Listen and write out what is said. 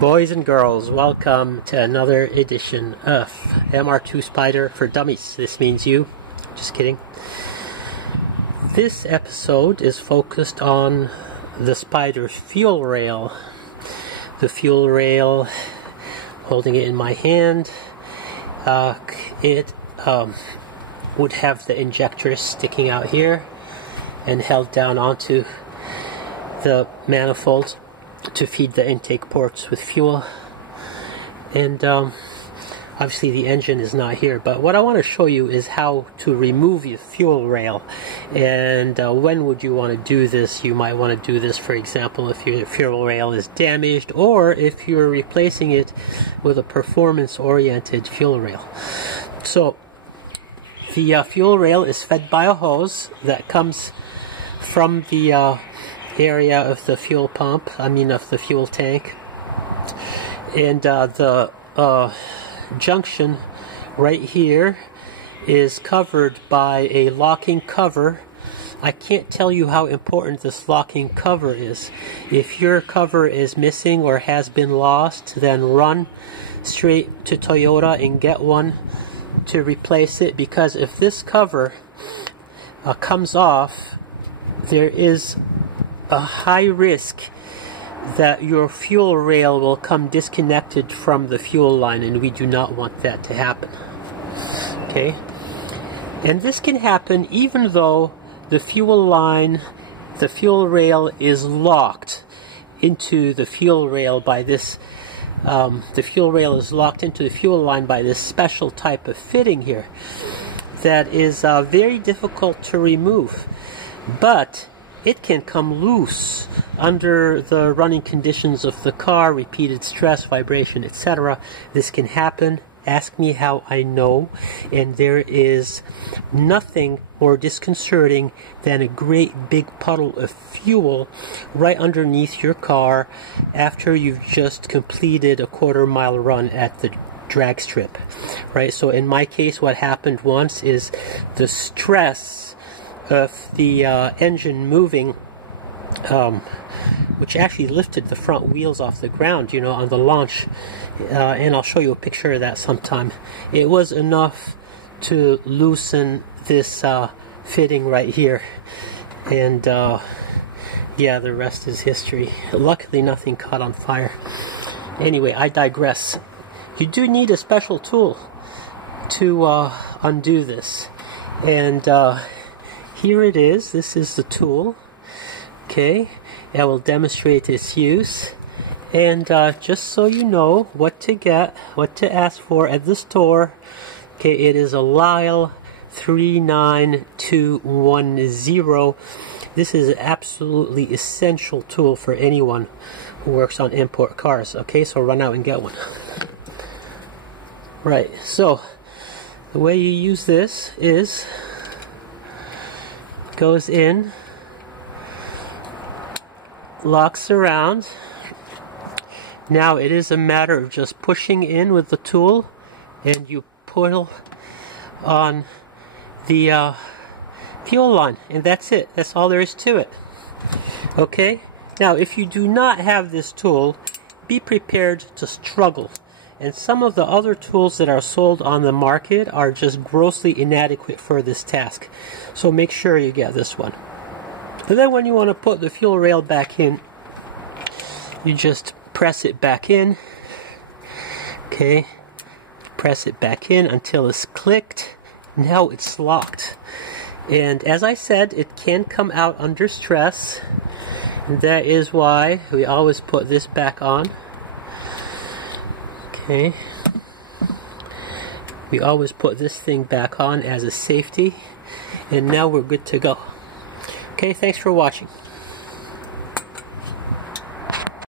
Boys and girls, welcome to another edition of MR2 Spyder for Dummies. This means you. Just kidding. This episode is focused on the Spyder fuel rail. The fuel rail, holding it in my hand, it would have the injectors sticking out here and held down onto the manifold to feed the intake ports with fuel. And obviously the engine is not here, but what I want to show you is how to remove the fuel rail. And when would you want to do this? You might want to do this, for example, if your fuel rail is damaged, or if you're replacing it with a performance-oriented fuel rail. So the fuel rail is fed by a hose that comes from the area of the fuel pump, of the fuel tank, and the junction right here is covered by a locking cover. I can't tell you how important this locking cover is. If your cover is missing or has been lost, then run straight to Toyota and get one to replace it, because if this cover comes off, there is a high risk that your fuel rail will come disconnected from the fuel line, and we do not want that to happen. Okay? And this can happen even though the fuel rail is locked into the fuel rail by this the fuel rail is locked into the fuel line by this special type of fitting here that is very difficult to remove. But it can come loose under the running conditions of the car, repeated stress, vibration, etc. This can happen. Ask me how I know. And there is nothing more disconcerting than a great big puddle of fuel right underneath your car after you've just completed a quarter-mile run at the drag strip. Right? So in my case, what happened once is the stress of the engine moving, which actually lifted the front wheels off the ground, on the launch, and I'll show you a picture of that sometime. It was enough to loosen this fitting right here, and yeah, the rest is history. Luckily nothing caught on fire. Anyway, I digress. You do need a special tool to undo this, and here it is. This is the tool. Okay, I will demonstrate its use, and just so you know what to get, what to ask for at the store. Okay, it is a Lisle 39210. This is an absolutely essential tool for anyone who works on import cars. Okay, so run out and get one. Right, so the way you use this is goes in, locks around. Now it is a matter of just pushing in with the tool, and you pull on the fuel line, and that's it. That's all there is to it. Okay? Now if you do not have this tool, be prepared to struggle. And some of the other tools that are sold on the market are just grossly inadequate for this task. So make sure you get this one. And then when you want to put the fuel rail back in, you just press it back in. Okay, press it back in until it's clicked. Now it's locked. And as I said, it can come out under stress. And that is why we always put this back on. Okay, we always put this thing back on as a safety, and now we're good to go. Okay, thanks for watching.